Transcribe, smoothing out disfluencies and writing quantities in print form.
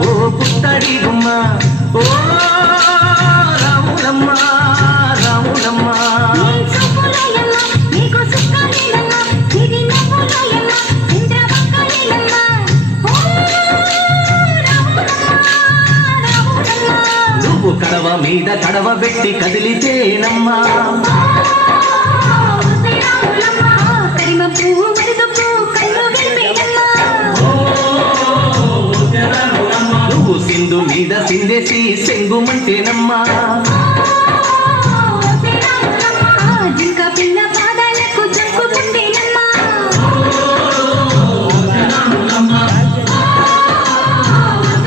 ఓ పుత్తడి గుమ్మ ఓ రాములమ్మ రాములమ్మ నువ్వు కడవ మీద కడవ పెట్టి కదిలితేనమ్మా నువ్వు సింధు మీద సిందేసి సెంగుమంటేనమ్మా